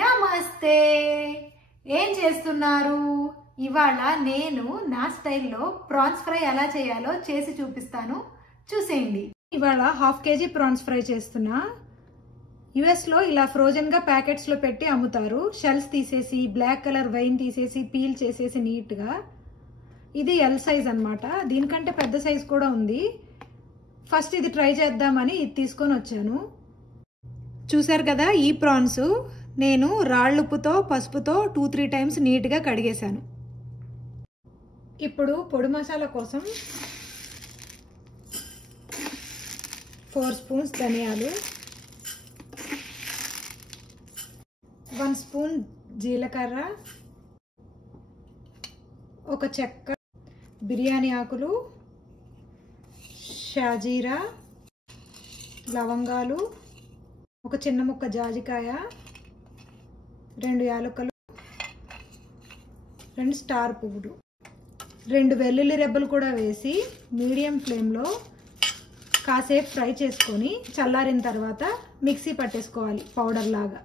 నమస్తే. ఏం చేస్తున్నారు? ఇవాళ నేను నా స్టైల్లో ప్రాన్స్ ఫ్రై ఎలా చేయాలో చేసి చూపిస్తాను, చూసేయండి. ఇవాళ హాఫ్ కేజీ ప్రాన్స్ ఫ్రై చేస్తున్నా. యుఎస్ లో ఇలా ఫ్రోజన్ గా ప్యాకెట్స్ లో పెట్టి అమ్ముతారు. షెల్స్ తీసేసి బ్లాక్ కలర్ వైన్ తీసేసి పీల్ చేసేసి నీట్ గా. ఇది ఎల్ సైజ్ అన్నమాట. దీనికంటే పెద్ద సైజ్ కూడా ఉంది. ఫస్ట్ ఇది ట్రై చేద్దామని ఇది తీసుకొని వచ్చాను. చూసారు కదా, ఈ ప్రాన్స్ నేను రాళ్ళుప్పుతో పసుపుతో 2-3 టైమ్స్ నీట్గా కడిగేశాను. ఇప్పుడు పొడి మసాలా కోసం 4 స్పూన్స్ ధనియాలు, 1 స్పూన్ జీలకర్ర, ఒక చెక్క, బిర్యానీ ఆకులు, షాజీరా, లవంగాలు, ఒక చిన్న ముక్క జాజికాయ, 2 యాలకులు, 2 స్టార్ పువ్వులు, 2 వెల్లుల్లి రెబ్బలు కూడా వేసి మీడియం ఫ్లేమ్లో కాసేపు ఫ్రై చేసుకొని చల్లారిన తర్వాత మిక్సీ పట్టేసుకోవాలి పౌడర్ లాగా.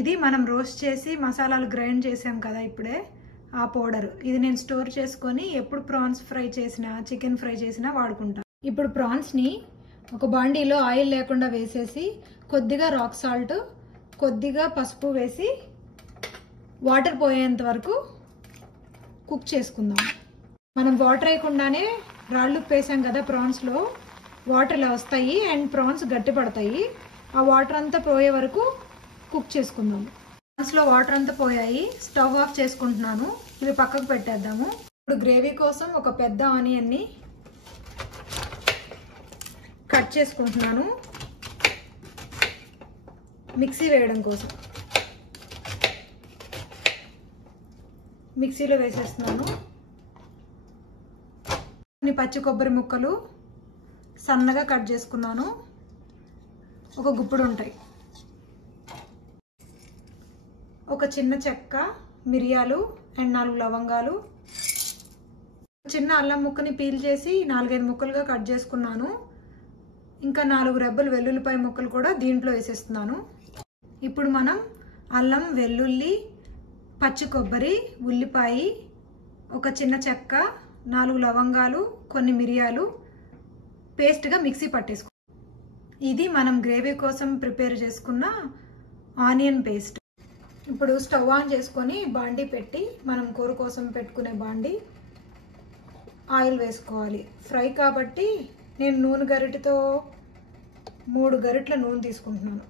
ఇది మనం రోస్ట్ చేసి మసాలాలు గ్రైండ్ చేసాం కదా ఇప్పుడే, ఆ పౌడర్. ఇది నేను స్టోర్ చేసుకొని ఎప్పుడు ప్రాన్స్ ఫ్రై చేసినా చికెన్ ఫ్రై చేసినా వాడుకుంటాను. ఇప్పుడు ప్రాన్స్ని ఒక బాండీలో ఆయిల్ లేకుండా వేసేసి కొద్దిగా రాక్ సాల్ట్, కొద్దిగా పసుపు వేసి వాటర్ పోయేంత వరకు కుక్ చేసుకుందాం. మనం వాటర్ వేయకుండానే రాళ్ళు వేసాం కదా ప్రాన్స్లో, వాటర్ ఇలా వస్తాయి అండ్ ప్రాన్స్ గట్టి పడతాయి. ఆ వాటర్ అంతా పోయే వరకు కుక్ చేసుకుందాం. ప్రాన్స్లో వాటర్ అంతా పోయాయి. స్టవ్ ఆఫ్ చేసుకుంటున్నాను. ఇవి పక్కకు పెట్టేద్దాము. ఇప్పుడు గ్రేవీ కోసం ఒక పెద్ద ఆనియన్ని కట్ చేసుకుంటున్నాను మిక్సీ వేయడం కోసం. మిక్సీలో వేసేస్తున్నాను. కొన్ని పచ్చి కొబ్బరి ముక్కలు సన్నగా కట్ చేసుకున్నాను, ఒక గుప్పుడు ఉంటాయి. ఒక చిన్న చెక్క, మిరియాలు అండ్ 4 లవంగాలు, చిన్న అల్లం ముక్కని పీల్ చేసి 4-5 ముక్కలుగా కట్ చేసుకున్నాను. ఇంకా 4 రెబ్బలు వెల్లుల్లిపాయ ముక్కలు కూడా దీంట్లో వేసేస్తున్నాను. ఇప్పుడు మనం అల్లం, వెల్లుల్లి, పచ్చి కొబ్బరి, ఉల్లిపాయ, ఒక చిన్న చెక్క, 4 లవంగాలు, కొన్ని మిరియాలు పేస్ట్గా మిక్సీ పట్టేసుకో. ఇది మనం గ్రేవీ కోసం ప్రిపేర్ చేసుకున్న ఆనియన్ పేస్ట్. ఇప్పుడు స్టవ్ ఆన్ చేసుకొని బాండీ పెట్టి, మనం కూర కోసం పెట్టుకునే బాండీ, ఆయిల్ వేసుకోవాలి. ఫ్రై కాబట్టి నేను నూనె గరిటెతో 3 గరిటెల నూనె తీసుకుంటున్నాను.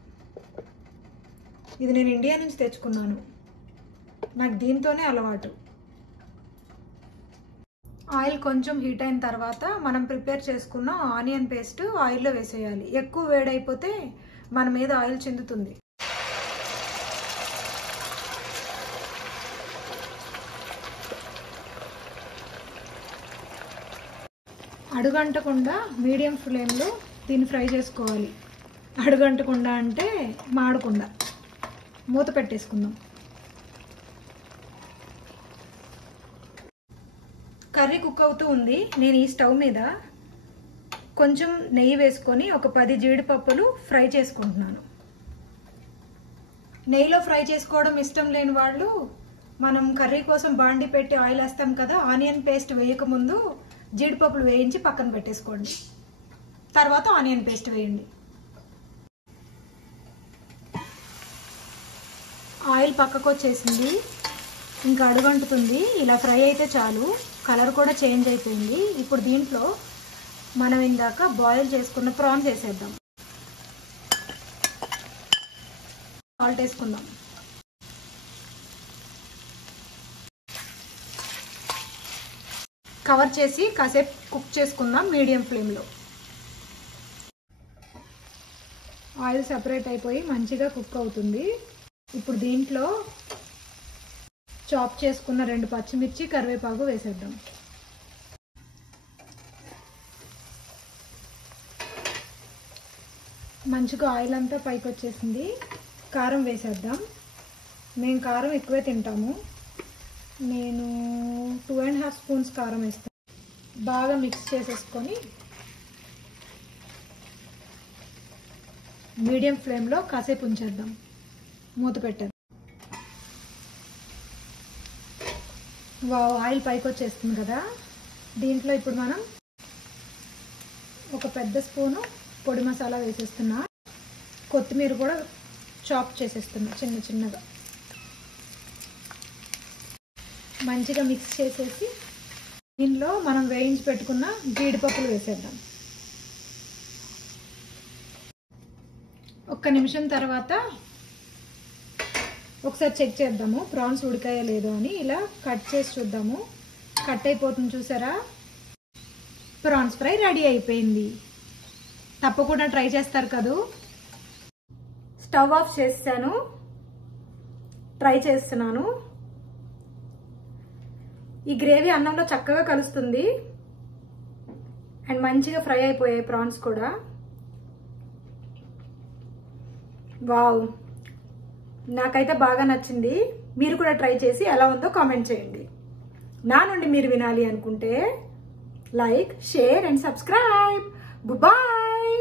ఇది నేను ఇండియా నుంచి తెచ్చుకున్నాను, నాకు దీంతోనే అలవాటు. ఆయిల్ కొంచెం హీట్ అయిన తర్వాత మనం ప్రిపేర్ చేసుకున్న ఆనియన్ పేస్ట్ ఆయిల్లో వేసేయాలి. ఎక్కువ వేడైపోతే మన మీద ఆయిల్ చిందుతుంది. అడుగంటకుండా మీడియం ఫ్లేమ్లో దీన్ని ఫ్రై చేసుకోవాలి. అడుగంటకుండా అంటే మాడకుండా. మూత పెట్టేసుకుందాం. కర్రీ కుక్ అవుతూ ఉంది. నేను ఈ స్టవ్ మీద కొంచెం నెయ్యి వేసుకొని ఒక 10 జీడిపప్పులు ఫ్రై చేసుకుంటున్నాను. నెయ్యిలో ఫ్రై చేసుకోవడం ఇష్టం లేని వాళ్ళు, మనం కర్రీ కోసం బాండి పెట్టి ఆయిల్ వేస్తాం కదా, ఆనియన్ పేస్ట్ వేయకముందు జీడిపప్పులు వేయించి పక్కన పెట్టేసుకోండి. తర్వాత ఆనియన్ పేస్ట్ వేయండి. ఆయిల్ పక్కకు వచ్చేసింది, ఇంకా అడుగంటుతుంది. ఇలా ఫ్రై అయితే చాలు. కలర్ కూడా చేంజ్ అయిపోయింది. ఇప్పుడు దీంట్లో మనం ఇందాక బాయిల్ చేసుకున్న ప్రాన్స్ వేసేద్దాం. సాల్ట్ వేసుకుందాం. కవర్ చేసి కాసేపు కుక్ చేసుకుందాం మీడియం ఫ్లేమ్లో. ఆయిల్ సెపరేట్ అయిపోయి మంచిగా కుక్ అవుతుంది. ఇప్పుడు దీంట్లో చాప్ చేసుకున్న 2 పచ్చిమిర్చి, కరివేపాకు వేసేద్దాం. మంచిగా ఆయిల్ అంతా పైకి వచ్చేసింది. కారం వేసేద్దాం. మేము కారం ఎక్కువే తింటాము. నేను 2.5 స్పూన్స్ కారం వేస్తాను. బాగా మిక్స్ చేసేసుకొని మీడియం ఫ్లేమ్లో కాసేపు ఉంచేద్దాం. మూత పెట్టాను. వావ్, ఆయిల్ పైకి వచ్చేస్తుంది కదా. దీంట్లో ఇప్పుడు మనం ఒక పెద్ద స్పూను పొడి మసాలా వేసేస్తున్నా. కొత్తిమీర కూడా చాప్ చేసేస్తున్నా చిన్న చిన్నగా. మంచిగా మిక్స్ చేసేసి దీనిలో మనం వేయించి పెట్టుకున్న జీడిపప్పులు వేసేద్దాం. ఒక్క నిమిషం తర్వాత ఒకసారి చెక్ చేద్దాము ప్రాన్స్ ఉడికాయో లేదో అని. ఇలా కట్ చేసి చూద్దాము. కట్ అయిపోతుంది చూసారా. ప్రాన్స్ ఫ్రై రెడీ అయిపోయింది. తప్పకుండా ట్రై చేస్తారు కదూ. స్టవ్ ఆఫ్ చేసాను, ట్రై చేస్తున్నాను. ఈ గ్రేవీ అన్నంలో చక్కగా కలుస్తుంది అండ్ మంచిగా ఫ్రై అయిపోయాయి ప్రాన్స్ కూడా. వావ్, నాకైతే బాగా నచ్చింది. మీరు కూడా ట్రై చేసి ఎలా ఉందో కామెంట్ చేయండి. నా నుండి మీరు వినాలి అనుకుంటే like, share and subscribe. Bye.